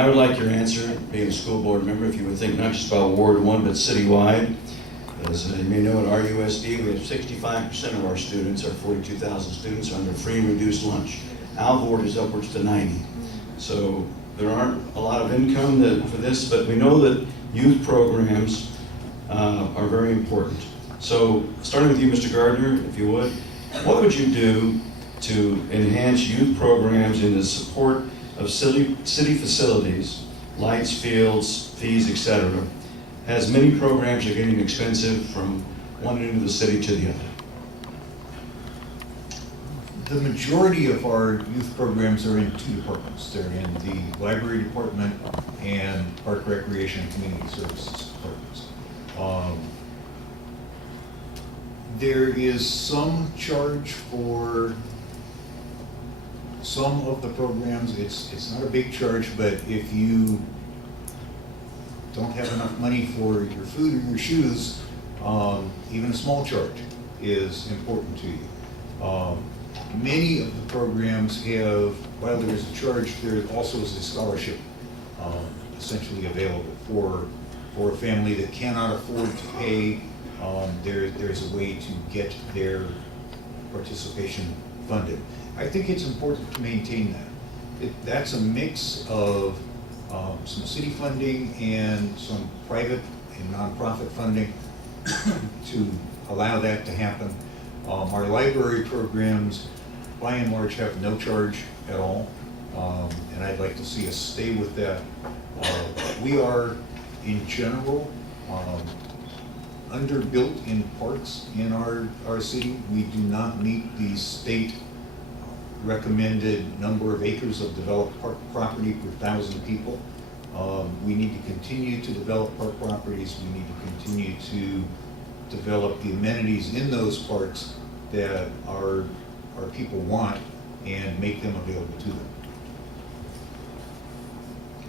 I would like your answer, being a school board member, if you would think not just about Ward 1, but citywide. As you may know, at RUSD, we have 65% of our students, our 42,000 students, are under free and reduced lunch. Alvord is upwards to 90. So there aren't a lot of income for this, but we know that youth programs are very important. So starting with you, Mr. Gardner, if you would, what would you do to enhance youth programs in the support of city facilities, lights, fields, fees, etc., as many programs are getting expensive from one end of the city to the other? The majority of our youth programs are in two departments. They're in the library department and park, recreation, and community services departments. There is some charge for some of the programs. It's not a big charge, but if you don't have enough money for your food or your shoes, even a small charge is important to you. Many of the programs have, while there is a charge, there also is a scholarship essentially available for a family that cannot afford to pay. There's a way to get their participation funded. I think it's important to maintain that. That's a mix of some city funding and some private and nonprofit funding to allow that to happen. Our library programs, by and large, have no charge at all, and I'd like to see us stay with that. We are, in general, underbuilt in parks in our city. We do not meet the state recommended number of acres of developed park property per 1,000 people. We need to continue to develop park properties. We need to continue to develop the amenities in those parks that our people want and make them available to them.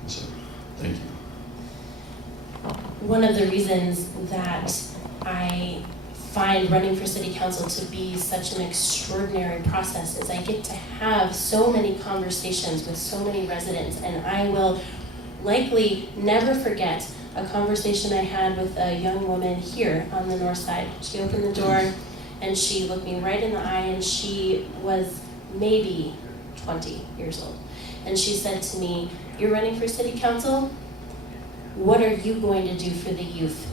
So, thank you. One of the reasons that I find running for city council to be such an extraordinary process is I get to have so many conversations with so many residents, and I will likely never forget a conversation I had with a young woman here on the north side. She opened the door and she looked me right in the eye, and she was maybe 20 years old. And she said to me, "You're running for city council? What are you going to do for the youth?"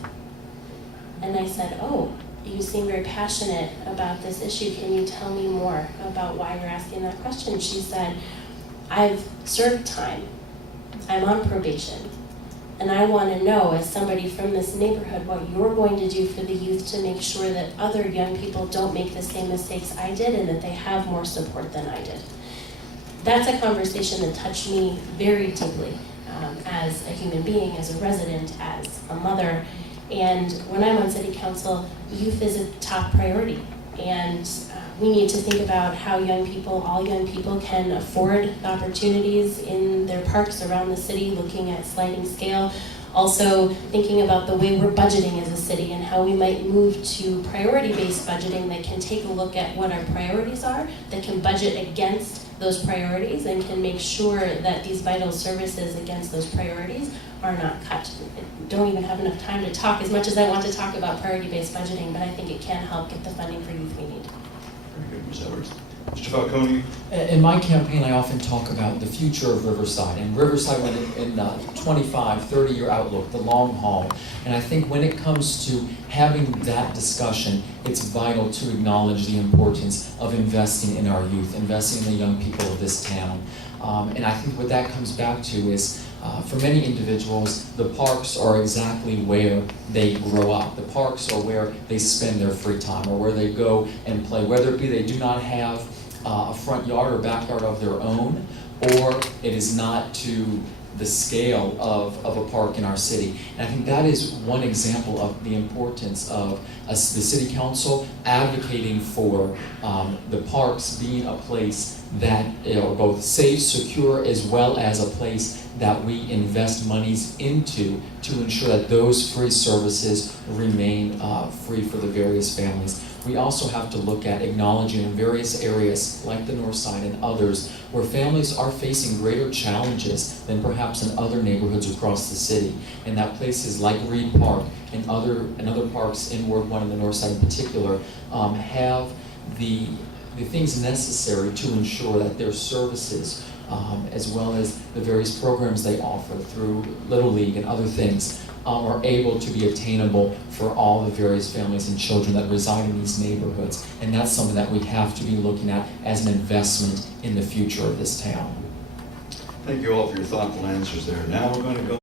And I said, "Oh, you seem very passionate about this issue. Can you tell me more about why you're asking that question?" She said, "I've served time. I'm on probation. And I want to know, as somebody from this neighborhood, what you're going to do for the youth to make sure that other young people don't make the same mistakes I did and that they have more support than I did." That's a conversation that touched me very deeply as a human being, as a resident, as a mother. And when I'm on city council, youth is a top priority. And we need to think about how young people, all young people, can afford the opportunities in their parks around the city, looking at sliding scale. Also thinking about the way we're budgeting as a city and how we might move to priority-based budgeting that can take a look at what our priorities are, that can budget against those priorities and can make sure that these vital services against those priorities are not cut. I don't even have enough time to talk as much as I want to talk about priority-based budgeting, but I think it can help get the funding for youth we need. Very good, Ms. Edwards. Mr. Falcone? In my campaign, I often talk about the future of Riverside, and Riverside went in the 25, 30-year outlook, the long haul. And I think when it comes to having that discussion, it's vital to acknowledge the importance of investing in our youth, investing in the young people of this town. And I think what that comes back to is, for many individuals, the parks are exactly where they grow up. The parks are where they spend their free time or where they go and play, whether it be they do not have a front yard or backyard of their own, or it is not to the scale of a park in our city. And I think that is one example of the importance of the city council advocating for the parks being a place that are both safe, secure, as well as a place that we invest monies into to ensure that those free services remain free for the various families. We also have to look at acknowledging in various areas, like the North Side and others, where families are facing greater challenges than perhaps in other neighborhoods across the city. And that places like Reed Park and other parks in Ward 1 and the North Side in particular have the things necessary to ensure that their services, as well as the various programs they offer through Little League and other things, are able to be attainable for all the various families and children that reside in these neighborhoods. And that's something that we have to be looking at as an investment in the future of this town. Thank you all for your thoughtful answers there. Now we're going to go